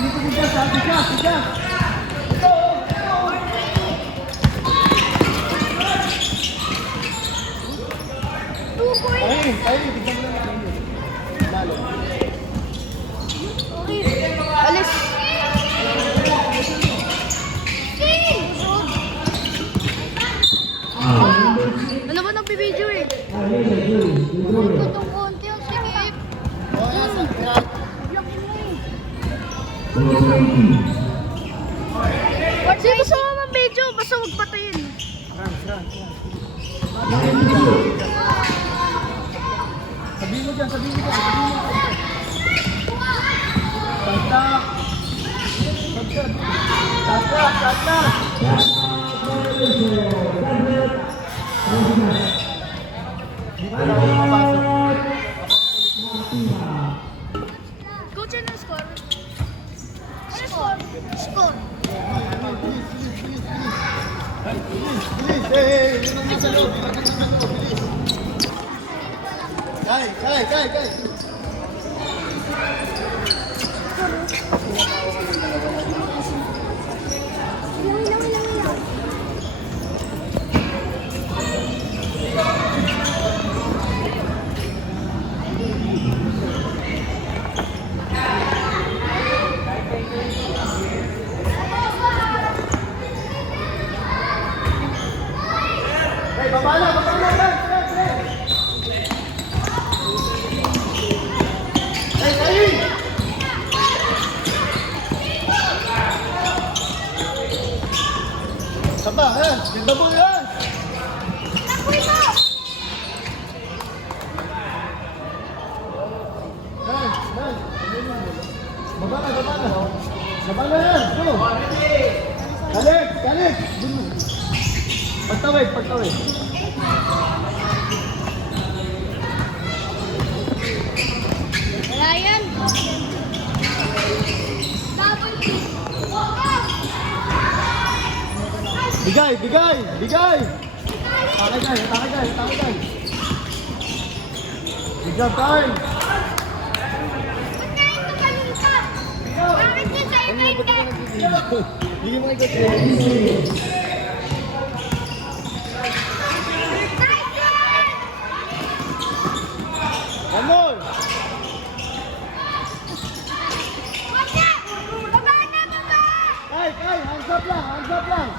dito si Jazz, si Jazz, si Jazz. Ay, bigyan mo lang. Lalo. Alis. Ano ba nagbibideo eh? Tutong konti ang sikip. Sino gusto mo ng video? Basta huwag patayin. Sabihin mo dyan, sabihin mo dyan. Tagtak. Tagtak, tagtak. Dito na ako mapasok. Coach, ano score? Ano score? Score. Bilis, bilis. Yun ang nasa loob. Bilis. Kay. Babala. Saba, ganda mo yan. Babala yan. Go. Kalik. Pagtawid. Wala yan. Bigay. Takay. Good job, Carl. Bigyan mo ikot. One more. Kay, hands up lang.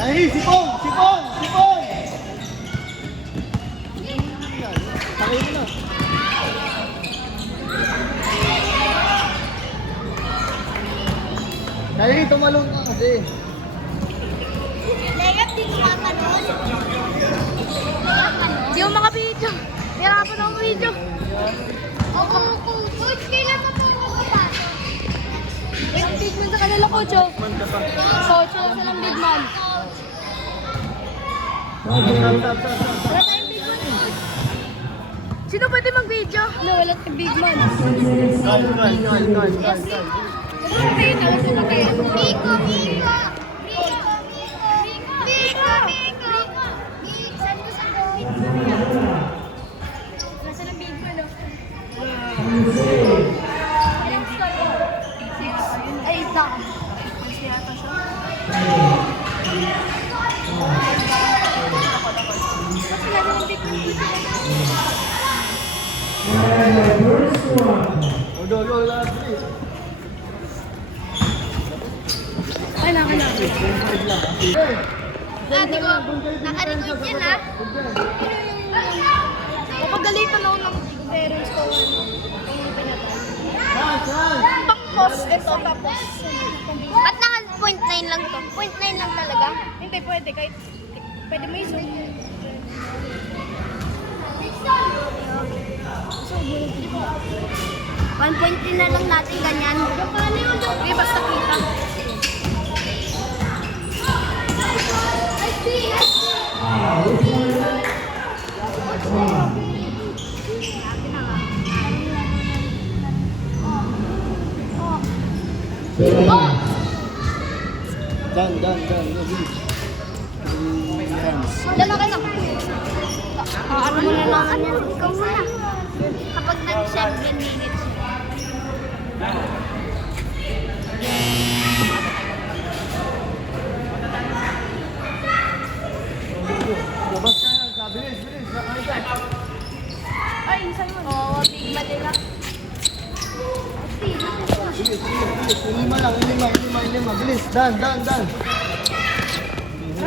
Kay, sipong. Takay mo na. Kay, tumalong ka kasi. Hindi mo makabidyo. Hirapan ako video. Coach, kailan pa po ako kapasok? Yung big man sa kanila, Coach. Coach, lang silang big man. Wala tayong big man, Coach. Sino pwede mag-video? No, wala tayong big man. Kal. Miko. Nasa ng big man, Ay, isa. Yata siya. Kasi nasa ng big man. Go, last please. Ay, Ate ko, naka-record yan ha. Kapagalitan ako ng parents ko kung pinatay. Pang-post ito tapos. Ba't naka 0.9 lang to? 0.9 lang talaga? Hindi, pwede. Kahit pwede may zoom. So, 1.3 na lang natin ganyan. Okay, basta kita. Done. Hands. Dalawa na. Ano mo na naman yan? Ikaw muna. Kapag nag-7 minutes. Labas ka. Bilis, bilis. Nakain ka. Ay, sa'yo. Oo, big Manila. Bilis, bilis, bilis. Ilima lang, ilima. Bilis. Dan. Ran,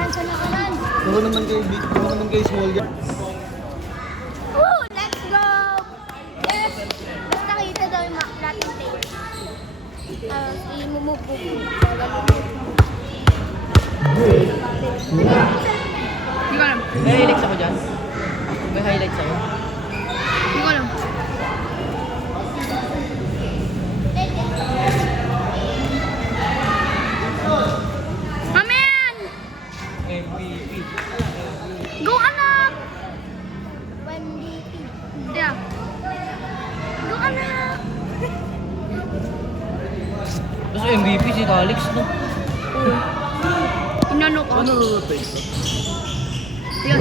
sana ka Ran. Duro naman kay small guy. Woo! Let's go! Yes! Basta kita daw yung natin tayo. I-move po. Hindi ko alam. May highlights ako dyan. May highlights ako. Hindi ko alam. Amen! MVP. Go anak! Yeah. Go anak! Gusto MVP si Alex, no? Inano ko? Ano rotate? Yun.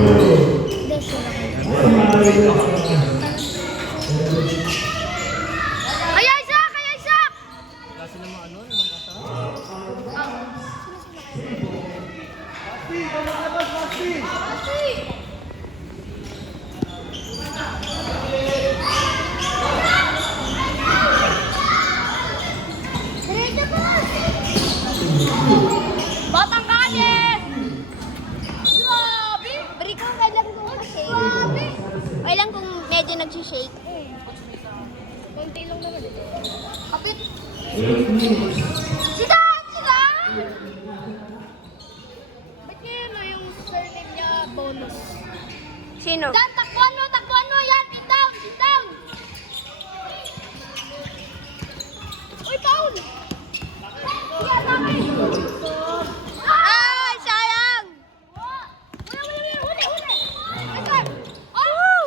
Ay, Isaac! Ay, Isaac! Kasi naman ano, naman kasa. Batang kanin! Grabe! Break ko, kailan kung shake. Grabe! Kailan kung medyo nag-shake. Konti lang naman ito. Kapit! Sida! Ba't ngayon yung surname niya bonus? Sino? Dan, takbuhan mo! Yan! Sit down! Uy, Paul! Sige, atake! Ay, sayang! Huli! Asar! Oh!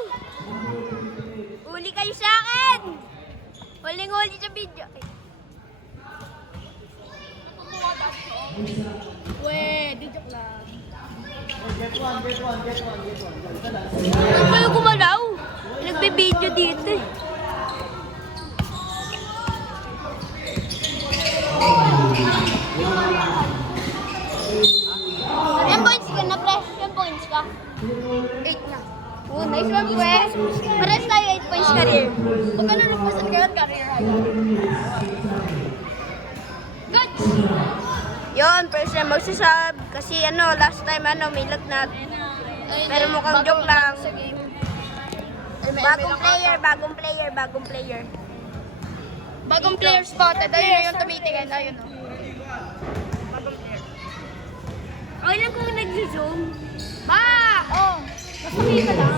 Huli kayo sa akin! Huling-huli sa video. Di joke lang. Get one. Ano kayo gumalaw? Nagbe-video dito eh. Ilang points ka na, pre? Ilang points ka? 8 na. Oh, nice one, pre. Pares tayo 8 points career. Huwag ka na nagpasan kayo career. Good! Yun, first time magsasab. Kasi last time may lagnat. Pero mukhang joke lang. Bagong player. Bagong player spotted. Ayun yung tumitingin. Ayun o. Bagong player. Okay lang kung nag-zoom. Oh! Kasumi ka lang.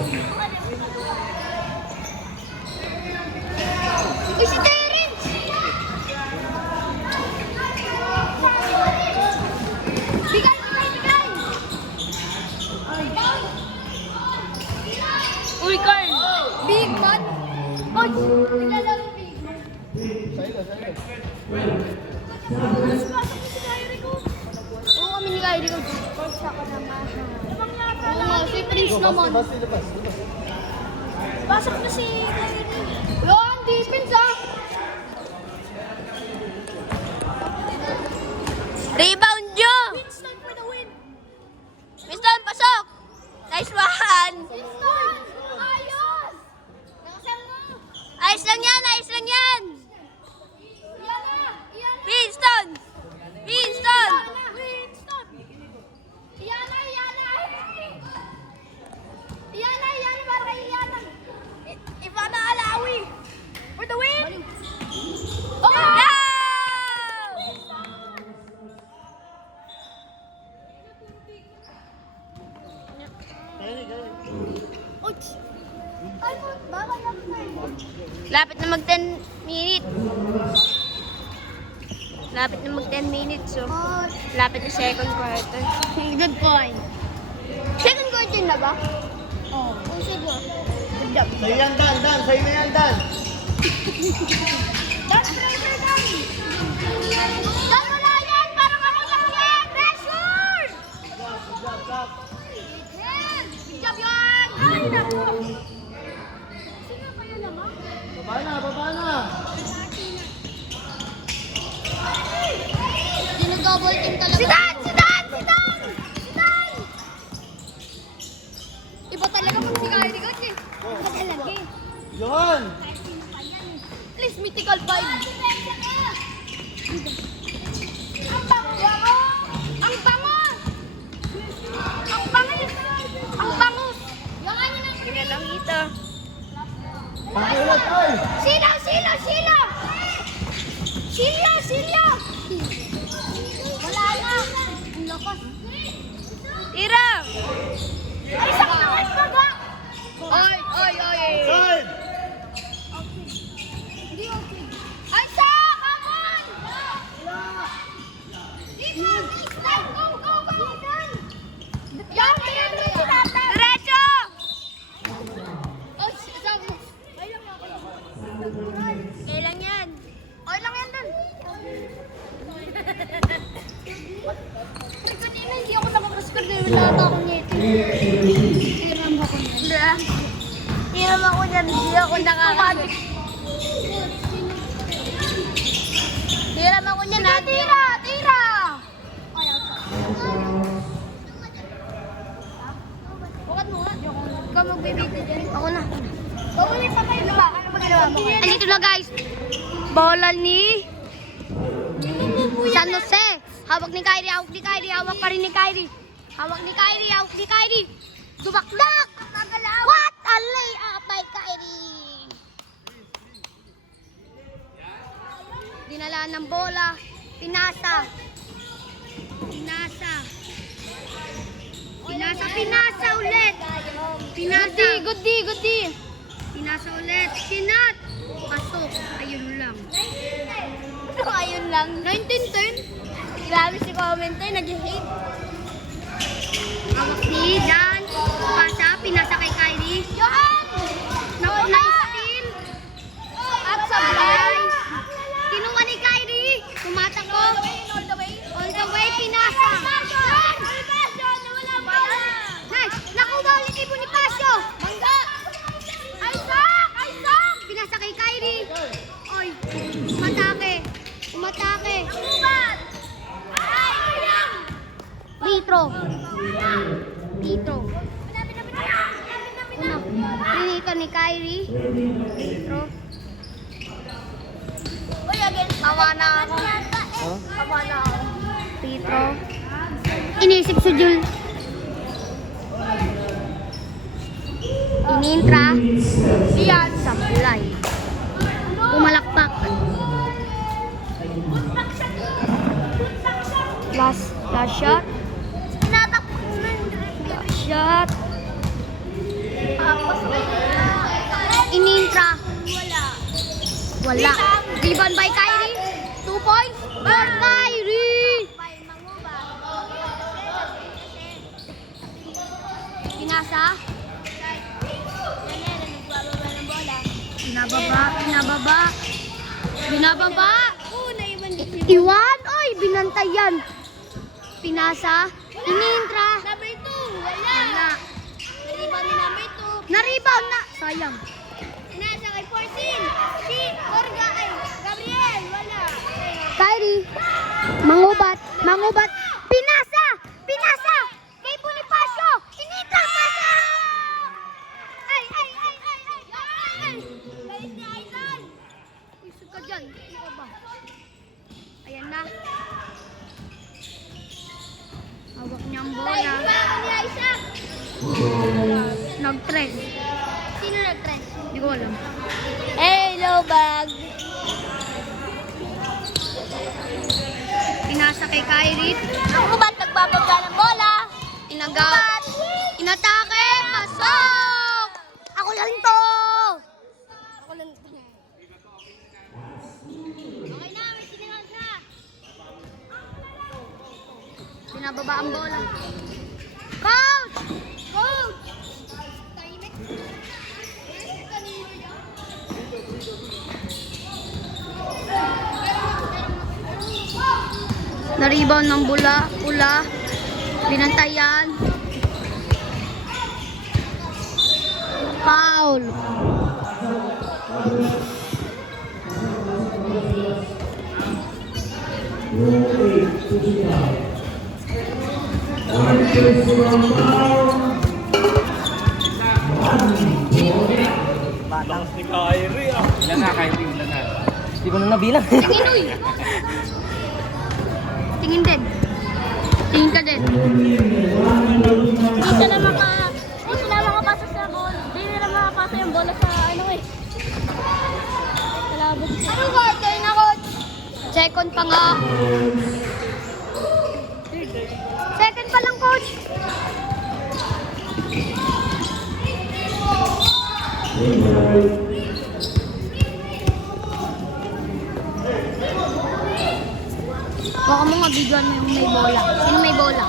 Uy, si Terence! Bigay! Uy, Carl! Big man! Oy! Naglalaro big man. Mas pasok ko si Kyrie ko. Oo, kami ni Kyrie ko. Pulse ako na mahal. Oo nga, si Prince naman. Labas. Pasok na si Kyrie. Yan, defense ah! Rebound nyo! Winston for the win! Winston, pasok! Nice one! Winston! Ayos! Nakasal mo! Ayos lang yan! Winston! Winston! Iyana, para kay Iyana. Ivana Alawi. For the win! Oh! Yeah! Ouch! Ay, bawal lang tayo. Lapit na mag 10 minutes. So, lapit na second quarter. Good point. Second quarter na ba? Oo. Oh, sige. Good job. Sa'yo yan, Dan. Sa'yo na yan, Dan. That's pressure, Dan! Dan, wala yan! Parang ako lang yan! Pressure! Stop. Yeah! double team talaga. Si Dan! Si Dan! Si Dan! Si Dan! Iba talaga pag si Kyrie God eh. Iba talaga eh. Yun! Please, mythical 5. Ang bango! Ang bango! Ang bangis! Ang bangus! Yung ano na Sige lang, Ita. Pakiulat, ay! Silo! Silo! Silo! Silo! Silo! Wala na! Ang lakas! Tira! Ay, sakit naman baga! Oy, oy, oy. Side! Hindi okay. Ay, sak! Come on! Dito! Go! Go! Go! Yan! Yan! Diretso! Oh, sabi. Ay lang ako. Kailan yan? Ay lang yan dun. Kanina hindi ako nakakascar dahil wala ata akong ngiti. Hiram ako niyan. Hiram ako niyan, hindi ako nakakascar. Hiram ako niyan ha. Tira! Tira! Bukat mo nga. Ikaw magbibigay dyan. Ako na. Ulit pa kayo ba? Ano magagawa mo? Andito na guys. Bola ni San Jose. Hawak ni Kyrie, hawak ni Kyrie, hawak pa rin ni Kyrie. Hawak ni Kyrie, hawak ni Kyrie. Dumakdak! What a layup by Kyrie! Dinala ng bola. Pinasa. Pinasa. Pinasa, pinasa ulit. Pinasa. Good D. Pinasa ulit. Sinat. Pasok. Ayun lang. Ano ayun lang? 19-10. Grabe si commenter. Nag-hate. Hawak ni Dan. Pasa. Pinasa kay Kyrie. Yohan! Na-steal. At sablay. Kinuha ni Kyrie. Tumatakbo. All the way. Pinasa. Nakuha ulit ni Bonifacio. Bangga. Isaac! Isaac! Pinasa kay Kyrie. Oy, umatake. Umatake. Nitro. Nitro. Pinita ni Kyrie. Nitro. Uy, again. Tawa na ako. Tawa na ako. Nitro. Inisip si Jul. Inintra, siyan, sablay. Pumalakpak. Last shot. Last shot. Inintra. Wala. Rebound by Kyrie. 2 points for Kyrie. Pinasa. Binababa. Iwan, oy, binantayan. Pinasa, inintra. Number 2, wala. Naribound ni number 2. Naribound na. Sayang. Pinasa kay 14. Si Orga ay Gabriel, wala. Kyrie, mangubat. Pinasa. Kay Bonifacio. Inintra, pasa. Ay. Galit ni Aidan. Isog ka dyan. Ano ba? Ayan na. Hawak niya ang bola. Nag-trend. Sino nag-trend? Hindi ko alam. Hello, bag. Pinasa kay Kyrie. Ang ubat nagbababa ng bola. Inatake. Pasok! Ako lang to. Okay na, may siningal na. Pinababa ang bola. Coach! Na-rebound ng pula. Binantayan. Foul. Ilan na, Kyrie? Ilan na? Hindi ko na nabilang. Tingin, uy! Tingin din. Tingin ka din. Hindi sila makapasa sa ball. Hindi nila makapasa yung bola sa ano eh. Kalabog siya. Anong quarter na, coach? Second pa nga. Second pa lang, coach. Baka mo nga bigyan mo yung may bola. Sino may bola?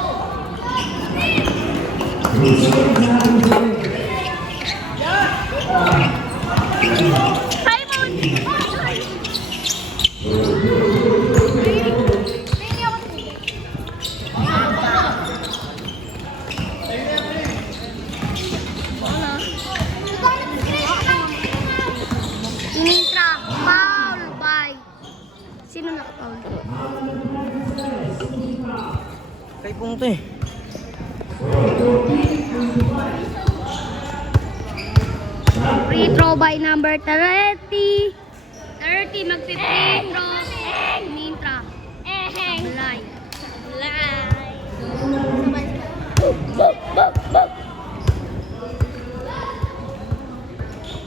Simon! Inintra, foul by. Sino naka-foul? Kay Pungto eh. Free throw by number 30. 30, mag-free throw. Inintra. Sablay.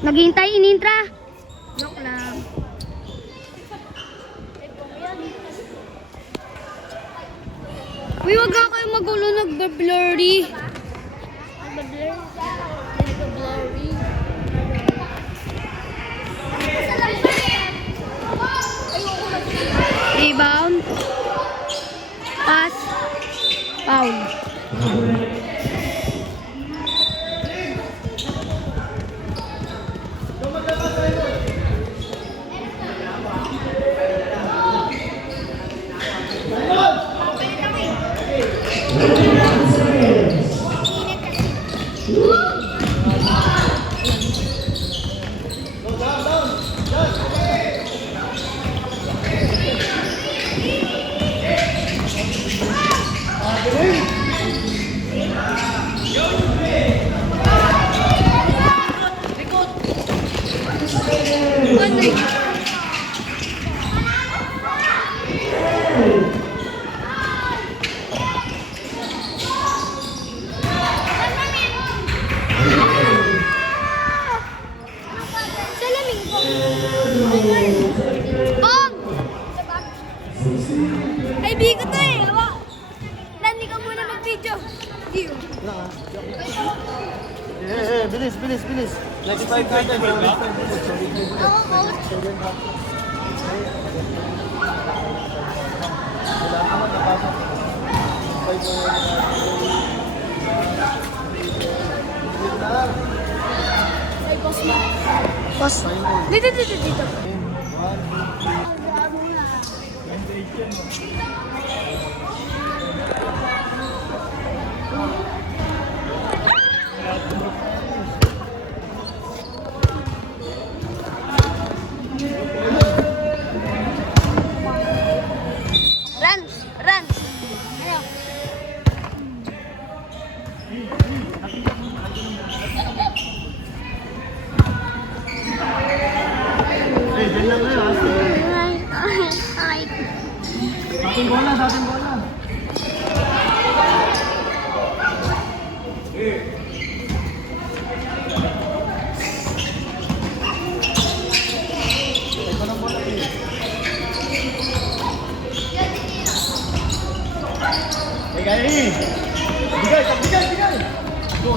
Naghihintay, Inintra. Joke lang. Uy, wag nga kayo magulo, nagbe-blurry. Rebound. Pass. Foul. Bong! Ay, bigo to eh. Nandi ka muna mag-video. Video. Bilis, bilis, bilis. Next 5 natin. Ako, coach. Boss. Dito. Run. Ayaw. Ay. Ating bola, sa ating bola. Bigay! Bigay! Go!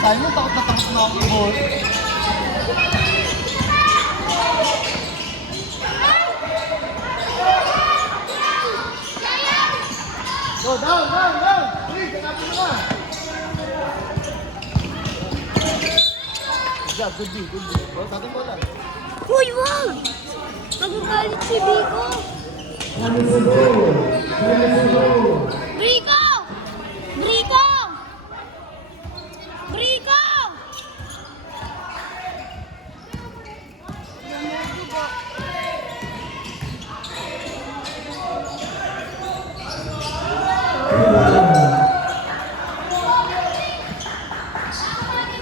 Sabi mo, takot na tapos na ako yung ball. Go, down! Please, hanapin mo na! job, good B, good B. Oh, sa ating bola. Uy, wag! Magagalit si Biko. Brico! Brico! Brico!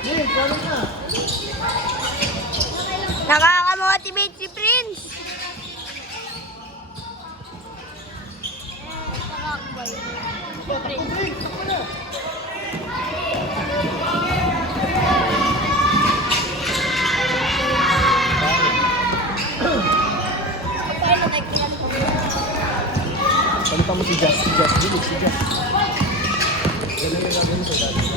Hey, paano na? Nakaka-motivate si Prince. Break, takbo na. Palitan mo si Jazz, bilis si Jazz. Ganun yung gagawin sa dati.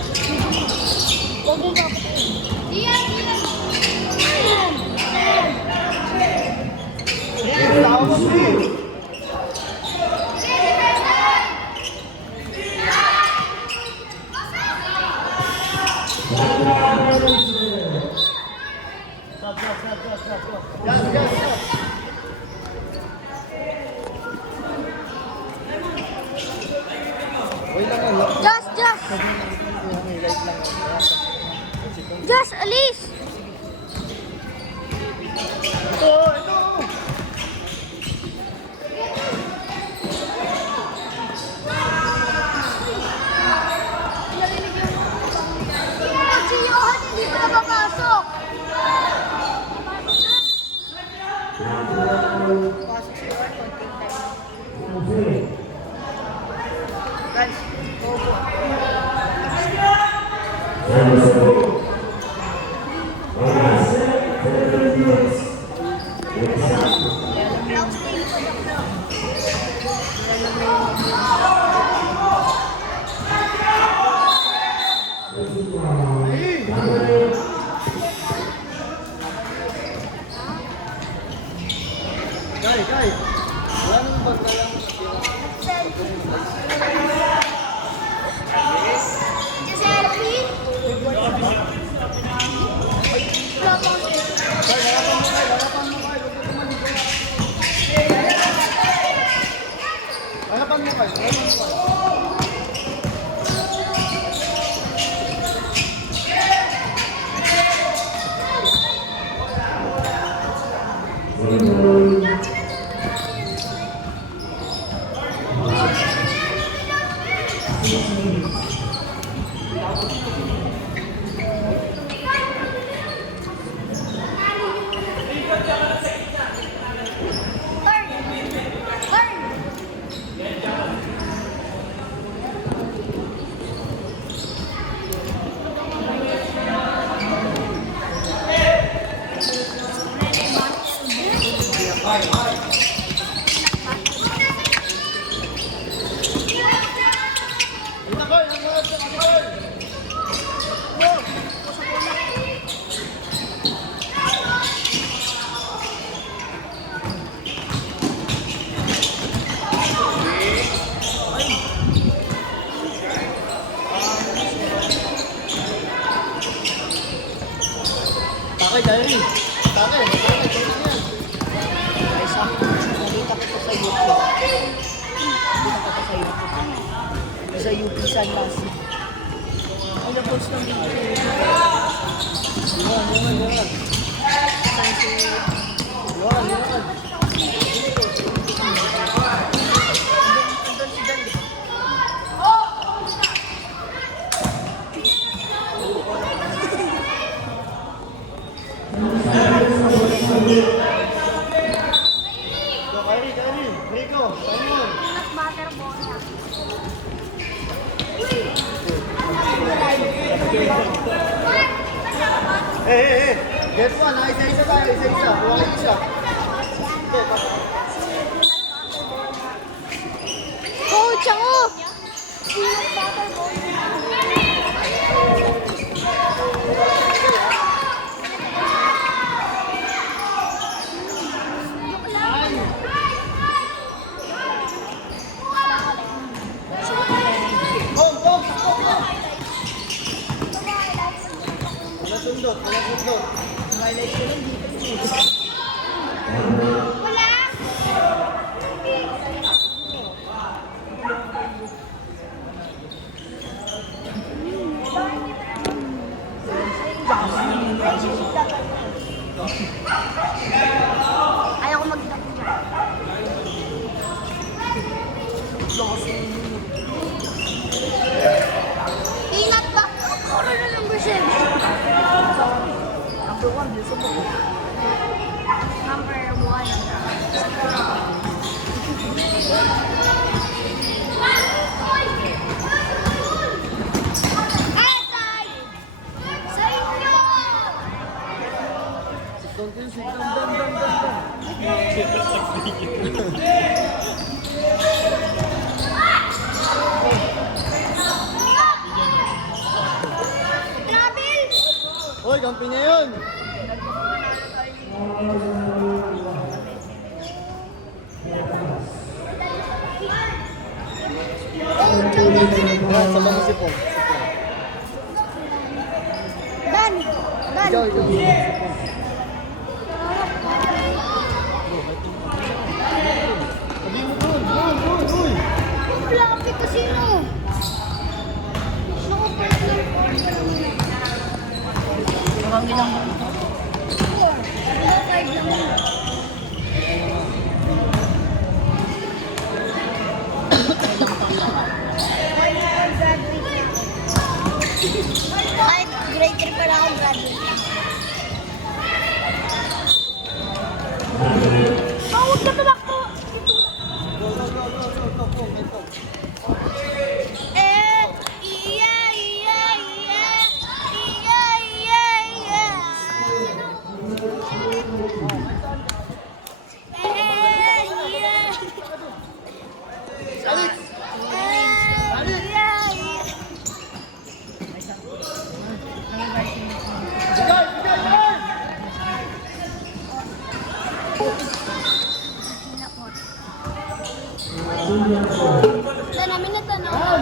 Hey, tawa mo, please. Stop. Gas. Wait lang. Just. Light lang. Just, alis. Ito. Si Johan, hindi pa nakapasok. Pasok si Johan, konting time. Guys, opo. Kay. Wala nang bag na lang. Selfie? Wala pang Harapan mo kayo. Takay, Diary. Takay. Guys, nakita ko sa YouTube. Sa UP San Basi. Ano post ng video? Luwan. Saan si... Luwan. Andun si Dan, di ba? Diary. Rico, Simon. Hey. Get one, isa-isa tayo, isa-isa. Buha kayo isa. Coach ako! Go! Wala sundot, wala sundot. Highlights ko lang dito. Wala. Ayaw ko mag-stop dyan. Ingat ba? Puro na lang ba siya? Number 1. Atay! Sa inyo! Travel! Hoy, kampi niya yun. Yan, sa mga sipon. Dan! Dan! Ikaw, ikaw. Sabi mo doon, doon. Lapit ko sino? Naku, first floor, fourth pa lang yun. Mukhang ilang Four. Five naman. Kahit grade 3 pa lang ako, graduate lang. Oh, huwag ka tumakbo! Go, go, go, go, go, go, go, go. Eh, iya, iya, iya. Iya, iya, iya. Eh, iya. Alex! Eh, iya, iya. Bigay, bigay, bigay! Namin na tanong.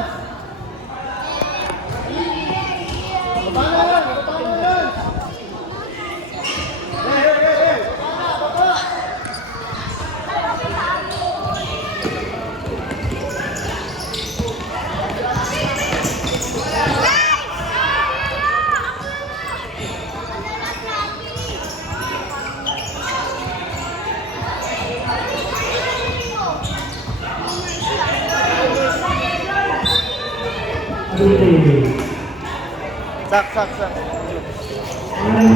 Paano yan? Paano yan? Hey, hey, hey, hey! Sak, sak, sak. Ay,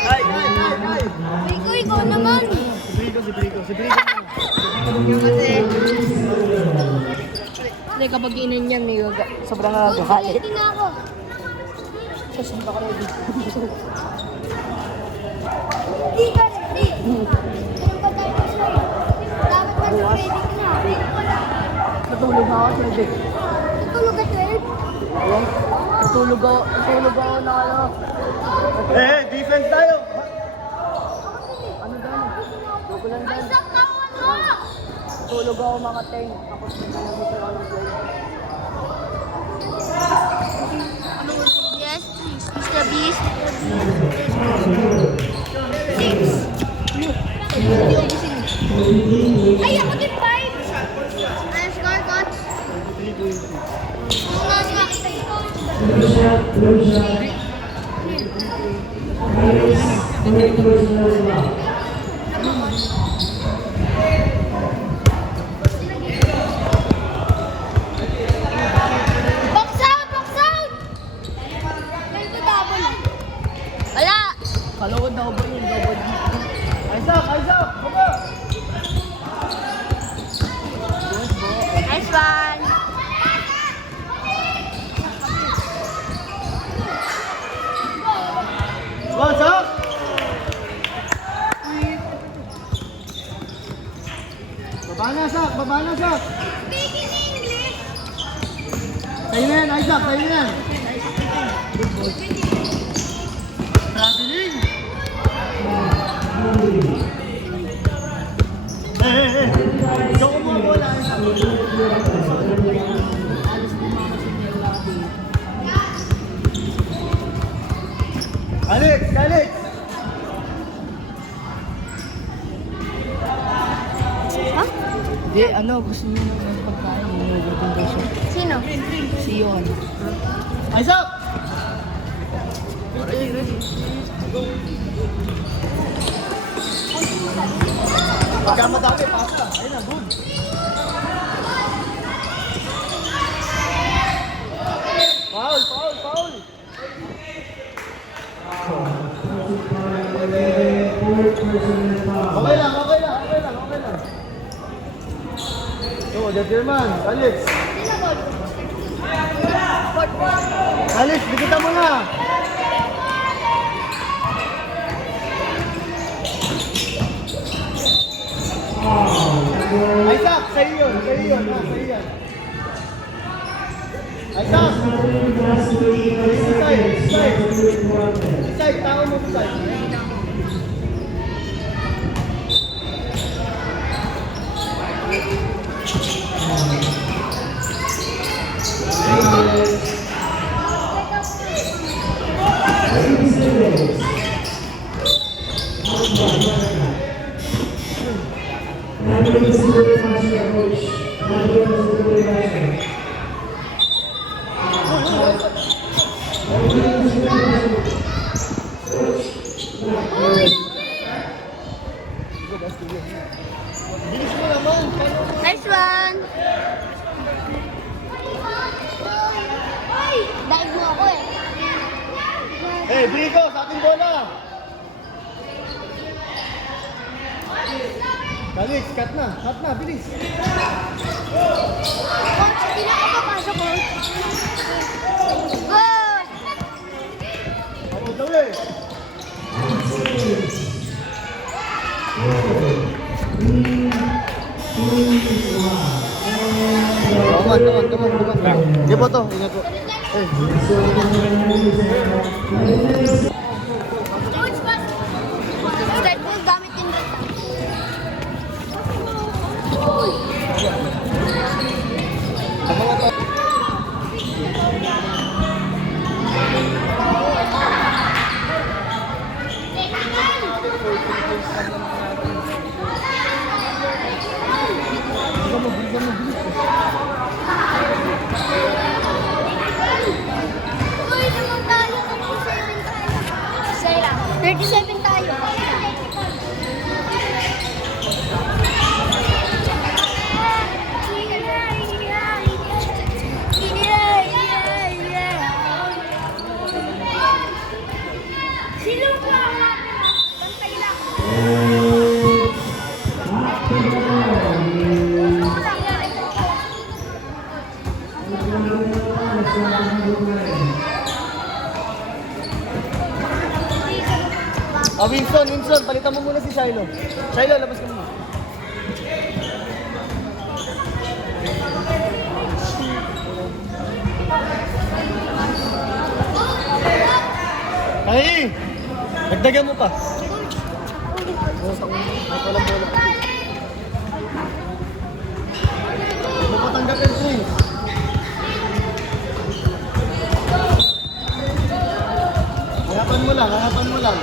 ay, ay, ay! Rico, ikaw naman. Si Brico. Hindi, kapag inin yan, may sobrang Ready nagagalit. na ako. Kasi hindi ka ready. Hindi ka ready. Meron pa tayo sa sa'yo. Dapat pa ready ka na. Natulog na ako sa bed. Natulog ka 12? Natulog ako na ano. Eh, defense tayo! Ano daw? Tulog lang Ay, dyan. sak na ako! Tulog ako mga 10. Tapos nalabot ako ng play. Yes, please. Mr. Beast. Ay, ako din 5. Ano score, coach? Ano score? Box out! Box out! Ganito double ah. Wala! Kalawad na ako ba yun? Double D. Isaac! Baba! Nice one! What's up? Baba na, Sak! Speaking English! Tayo na yan, Isaac! Tayo na yan! Traveling! Ikaw ko mga bola. Alex! Alex! Ha? Hindi, ano, gusto niyo ng pagkain. Ninugutom daw siya. Sino? Si Yon. Isaac! Pagka madami, pasta. Ayun na, good. Foul, foul, foul. Okay lang, okay lang, okay lang, okay lang. So, German, Alex. Alex, bigitan mo na. Isaac, sa'yo yun, sa'yo yun, ha, sa'yo yan. Isaac! Inside, tao mo inside. Bilis mo naman, paano mo? Nice one! Ay! Daig mo ako eh. Eh, Brigo, sa ating bola! Alex, cut na, bilis! Hindi na ako papasok ko. Good! Ako daw eh! Come on. Hindi po to, ingat po. Eh. Start mo gamit yung Uy, naman tayo. 37 tayo. Sino ba? Bantay lang. Winston, palitan mo muna si Shiloh. Shiloh, labas ka muna. Ay! Dagdagan mo pa. Walang bola. Mapatanggapin swing. Harapan mo lang.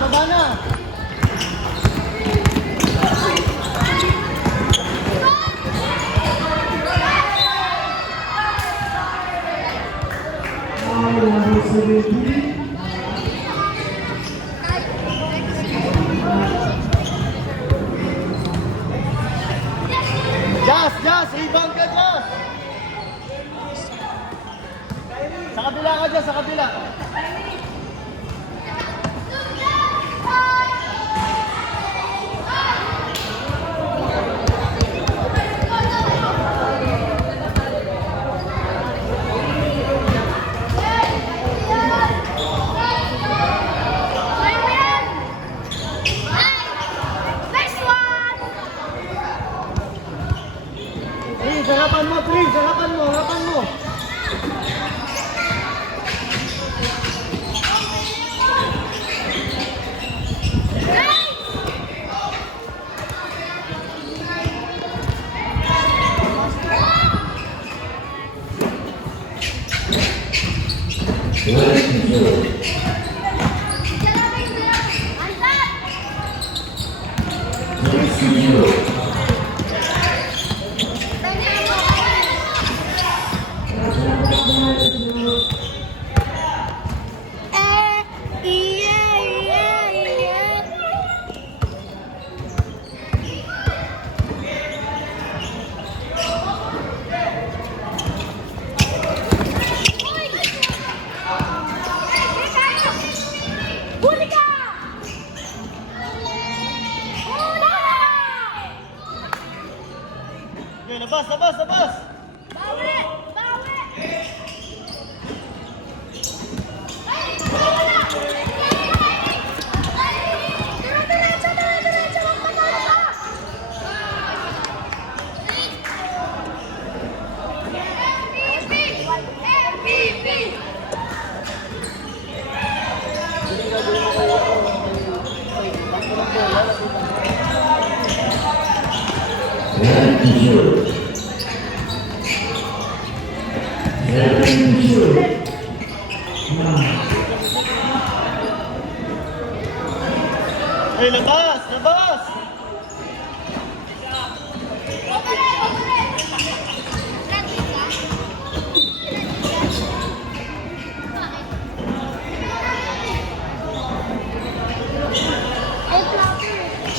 Baba na. Jas, ibang ka, Jas. Sa kabila ka, Jas, sa kabila. Yeah, yeah, yeah. Huli ka! Okay, labas, labas, labas! Bawi! Bawi! Hey, labas, labas!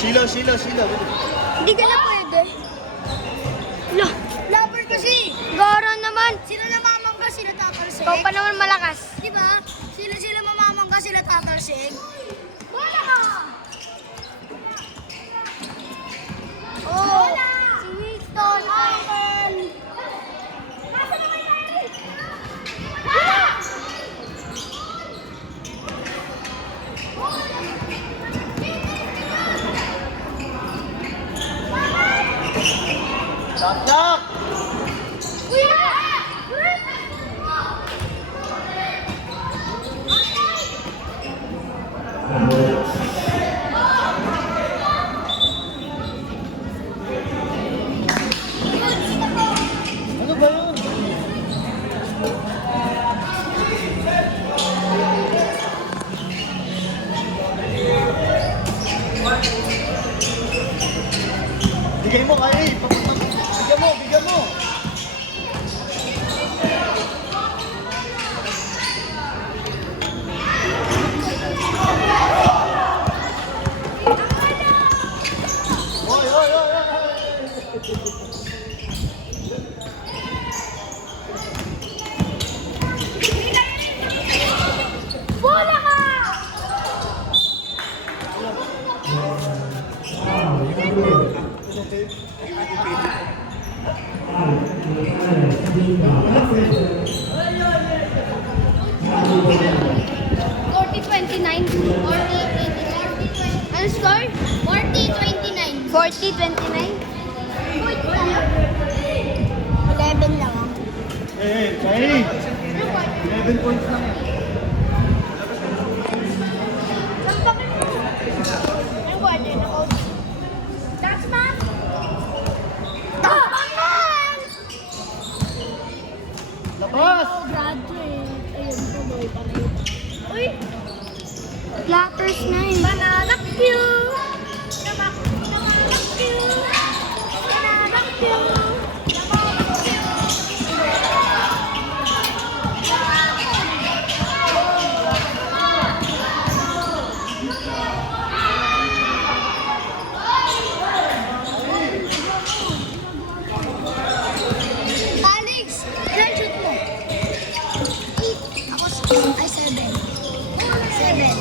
Shilo, Shilo, Shilo. Hindi ka na pwede. No. Lover kasi. Garo naman. Sila namamangga, sila tatalsig. Ikaw pa naman malakas. Diba? Sila mamamangga, sila tatalsig. Wala ka! Oh! Si Winston, Uncle! Nasa na kayo natin? Wala! Tap, tap! Kuya! Ano ba yun? Bigay mo kaya eh. Bigyan mo, bigyan mo. Oy, oy, oy, oy. Bola ka! Ano score? 40-29. 40-29? 11 lang ah. Eh, Chai. 11 points lang yan. Ano ba? That's man! Tapakan! Labas! Graduate. Ayun, tuloy pa rin. Uy! Flappers na eh. Banana Q! Banana Q! Banana Q! Alex! Ilan shoot mo? 8. Ako 6. Ay, 7. 7.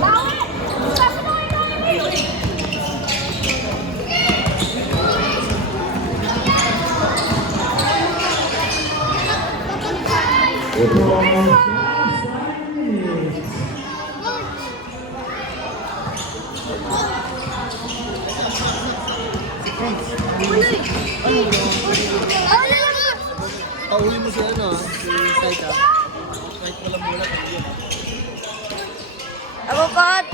Bawal! Sasunod ko kami! Pauwi mo si ano, si Saita. Kahit walang bola, yun. Ako, Pat!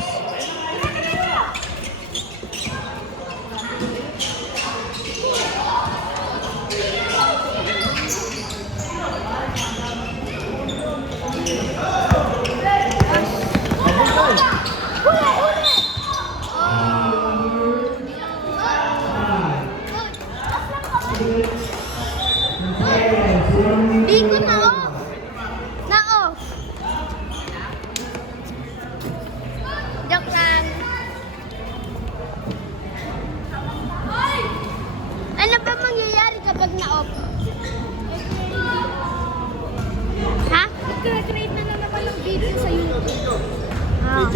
Hindi ko na-off. Na-off. Joke lang. Ano ba mangyayari kapag na-off? Ha? Nag-create na naman ng video sa YouTube. Ah.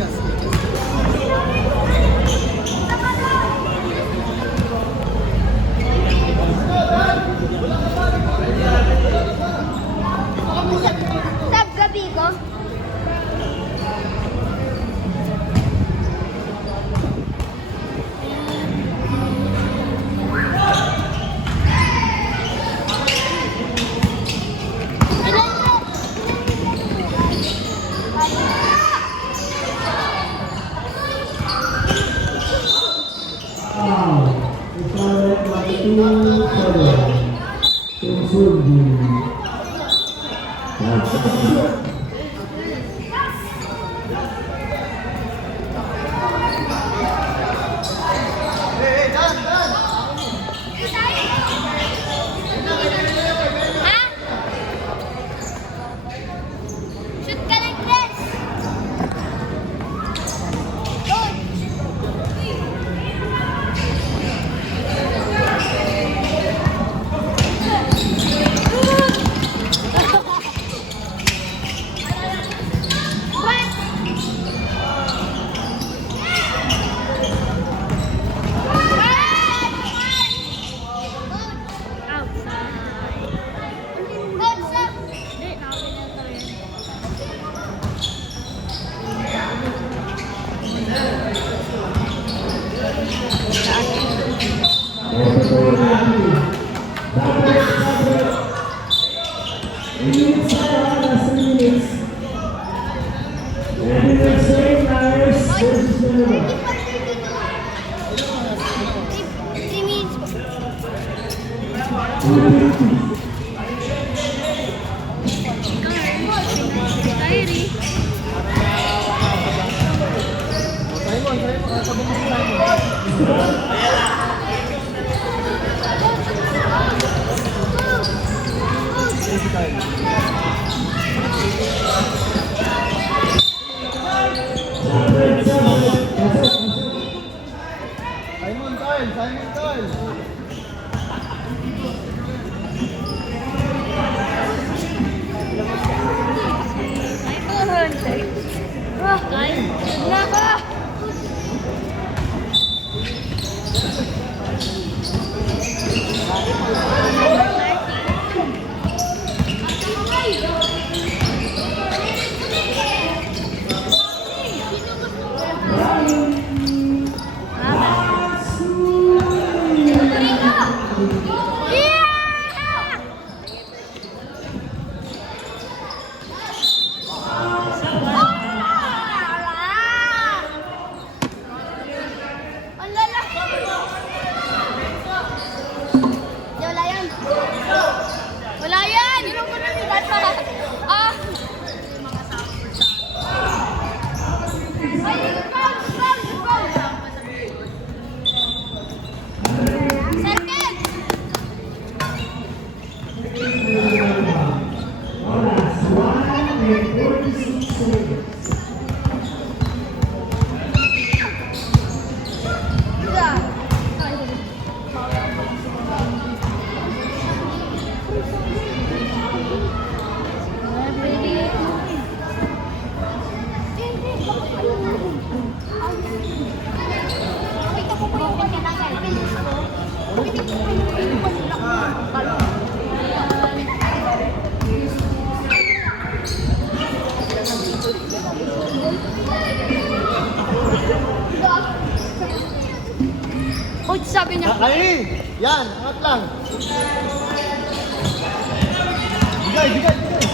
Sab gabi ko. Shoot ka lang, Chris! Simon Kyle. Coach, sabi niya. Ay! Yan! Angat lang! Bigay! Bigay! Bigay!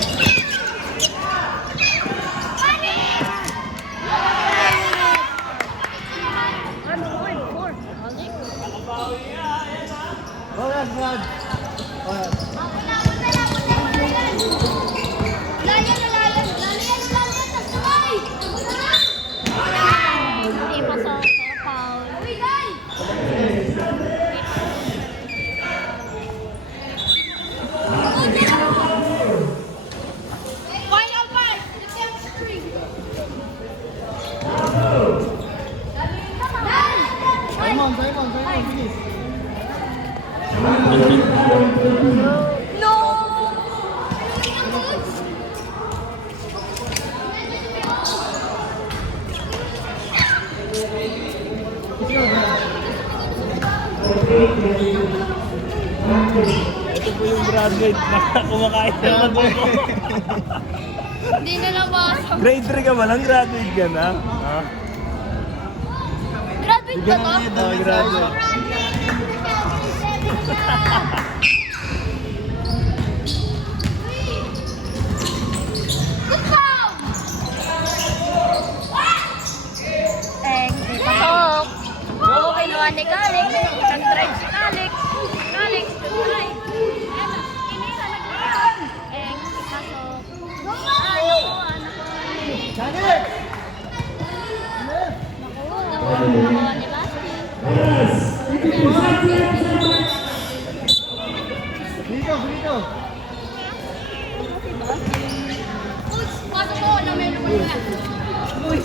Oh, yan! Yan! Oh, yan! Hindi pa sa foul. Uy, guys! graduate na. Kumakain na ng adobo. Hindi na nabasa. Grade 3 ka ba lang? Graduate ka na? Ha? Graduate ka to? Graduate. Good job! Pasok. Oo, kinuha ni Kalik. Nag-drive si Kalik. Kalik, nag-drive. Pasok. Nakuha ni Basti. Dito. Uy, pasok mo. Na may lupa na. Uy.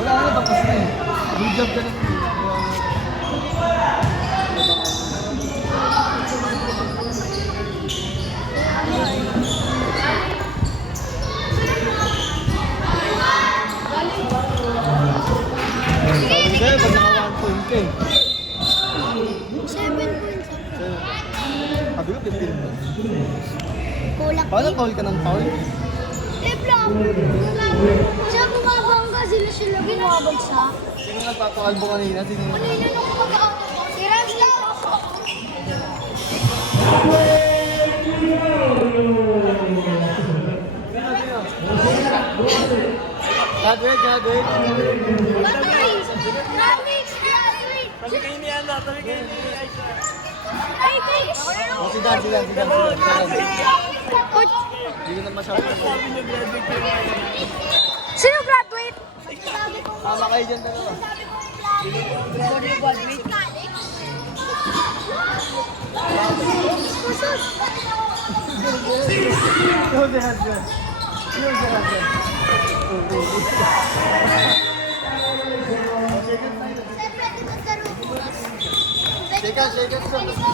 Wala na, tapos na eh. Good job ka na. Kaya pag naka 1 point ka eh. 7 points. Sabi ko 15 points. Kulak. Paano foul ka ng foul? Lang. Siya bumabangga. Sila bumabag siya. Sino nagpapakalbo kanina? Sino yung... Kanina nung mag-out ako. Si Rams lang. Graduate. Tabi kayo ni ano? Tabi kayo ni Aisha. Oh, si Dan. Coach, Hindi ko na masyado. Sabi niyo graduate kayo. sino graduate? Tama kayo dyan dalawa. Yung si husband. Shake hands.